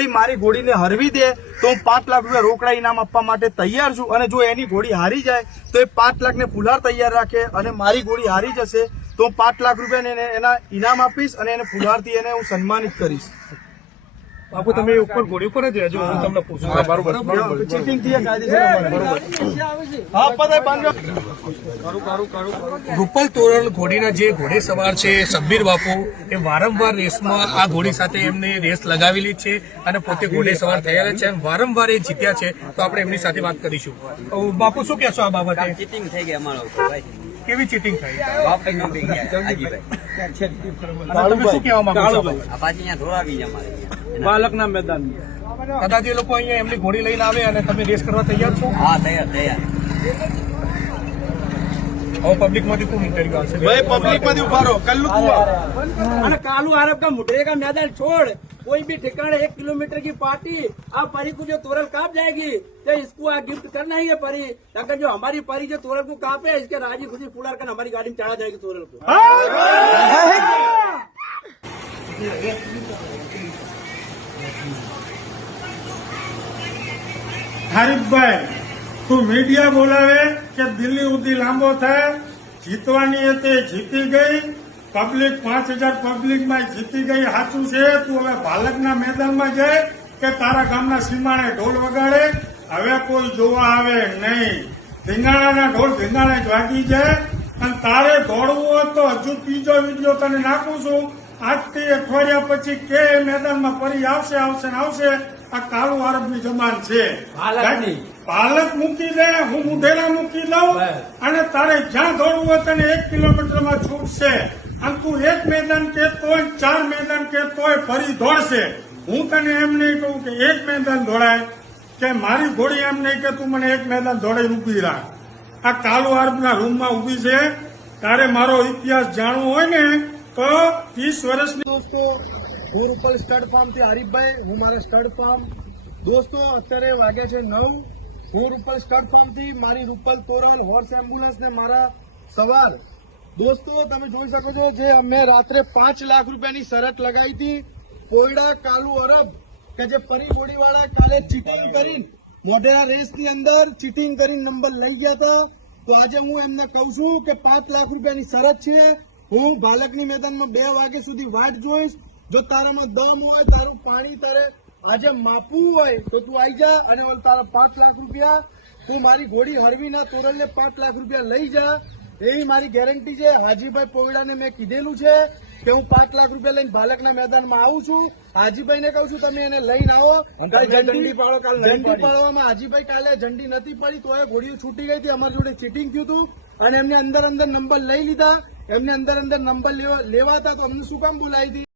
ઘોડી મારી ઘોડીને હરવી દે તો હું 5 લાખ રૂપિયા રોકડા ઇનામ આપવા માટે તૈયાર છું। અને જો એની ઘોડી હારી જાય તો એ 5 લાખ ને ફુલાર તૈયાર રાખે અને મારી ઘોડી હારી જશે તો હું 5 લાખ રૂપિયા એના ઇનામ આપીશ અને એને ફુલારથી એને હું સન્માનિત કરીશ। બાપુ તમે ઉપર ઘોડી ઉપર જ રહેજો, હું તમને પૂછું બરોબર ચીટિંગ થી રૂપલ તોરણ ઘોડીના જે ઘોડે સવાર છે શબ્બીર બાપુ એ વારંવાર રેસમાં આ ઘોડી સાથે એમને રેસ લગાવેલી છે અને પોતે ઘોડે સવાર થયેલા છે અને વારંવાર એ જીત્યા છે। તો આપણે એમની સાથે વાત કરીશું। બાપુ શું કહેશો આ બાબતે? ચીટિંગ થઈ ગઈ અમારા ઉપર ભાઈ। કેવી ચીટિંગ થઈ? તમે શું કહેવા માંગો છો? પાછી અહીંયા ધોળાવી છે અમારે બાલકના મેદાન કદાચ એ લોકો અહીંયા એમની ઘોડી લઈને આવે અને તમે રેસ કરવા તૈયાર છો? હા તૈયાર। હવે पब्लिक માંથી कोण इंटरव्यू આવશે? भाई पब्लिक मध्ये उभा रहो। कल्लू અને कालू आरब का मुठे का मैदान छोड़ कोई भी ठिकाने 1 किलोमीटर की पार्टी आप परी को जो तोरल काप जाएगी तो इसको आ गिफ्ट करना ही है परी। अगर जो हमारी परी जो तोरल को कापे इसके राजी खुशी फुलार कर हमारी गाड़ी में चढ़ा जाएगी तोरल को। हरीफभाई તું મીડિયા બોલાવે કે દિલ્હી સુધી લાંબો થાય, જીતવાની હતી જીતી ગઈ, પબ્લિક 5000 પબ્લિકમાં જીતી ગઈ સાચું છે। તું હવે ભાલકના મેદાનમાં જાય કે તારા ગામના સીમાડે ઢોલ વગાડે, હવે કોઈ જોવા આવે નહીં। ધીંગાણાના ઢોલ ધીંગાણે જ વાગી જાય અને તારે દોડવું હોય તો હજુ ત્રીજો વિડીયો તને નાખું છું। આજથી અઠવાડિયા પછી કે મેદાનમાં ફરી આવશે। આ કાળુ આરબની જમાન છે। પાલક મૂકી દે, હું મુઢેરા મૂકી દઉં અને તારે જ્યાં દોડવું હોય તને 1 કિલોમીટરમાં છૂટ છે અને તું 1 મેદાન કહેતોય 4 મેદાન કહેતોય ફરી દોડશે। હું તને એમ નહીં કહું કે 1 મેદાન દોડાય કે મારી ઘોડી એમ નહીં કે તું મને 1 મેદાન દોડાઈ ઉભી રાખ। આ કાળુ આરબના રૂમમાં ઉભી છે। તારે મારો ઇતિહાસ જાણવો હોય ને તો 30 વર્ષની दोस्तों હું રૂપલ સ્ટડ ફાર્મ થી હરીફભાઈ, હું મારા સ્ટડ ફાર્મ દોસ્તો અત્યારે વાગ્યા છે 9। હું રૂપલ સ્ટડ ફાર્મ થી મારી રૂપલ તોરણ હોર્સ એમ્બ્યુલન્સ ને મારા સવાર દોસ્તો તમે જોઈ શકો છો જે અમે રાત્રે 5 લાખ રૂપિયાની શરત લગાવી હતી। કોયડા કાલુ અરબ કે જે પરી ઘોડીવાળા કાલે ચીટિંગ કરીને મોઢેરા રેસ ની અંદર ચીટિંગ કરીને નંબર લઈ ગયા હતા। તો આજે હું એમને કહું છું કે 5 લાખ રૂપિયાની શરત છે। હું ભાલકની મેદાનમાં 2 વાગ્યા સુધી વાટ જોઈશ। જો તારામાં દમ હોય, તારું પાણી તારે આજે માપવું હોય તો તું આવી જા અને તારા 5 લાખ રૂપિયા તું મારી ઘોડી હરવીના તોરલને 5 લાખ રૂપિયા લઈ જા, એવી મારી ગેરંટી છે। હાજીભાઈ પોગડાને મેં કીધેલું છે કે હું 5 લાખ રૂપિયા લઈને ભાલકના મેદાનમાં આવું છું। હાજીભાઈને કહું છું તમે એને લઈને આવો। ઝંડી પાડવામાં હાજીભાઈ કાલે ઝંડી નથી પડી તો એ ઘોડીઓ છૂટી ગઈ હતી, અમારી જોડે ચીટિંગ થયું હતું અને એમને અંદર નંબર લઈ લીધા। એમને અંદર નંબર લેવા હતા તો અમને શું કામ બોલાવી હતી?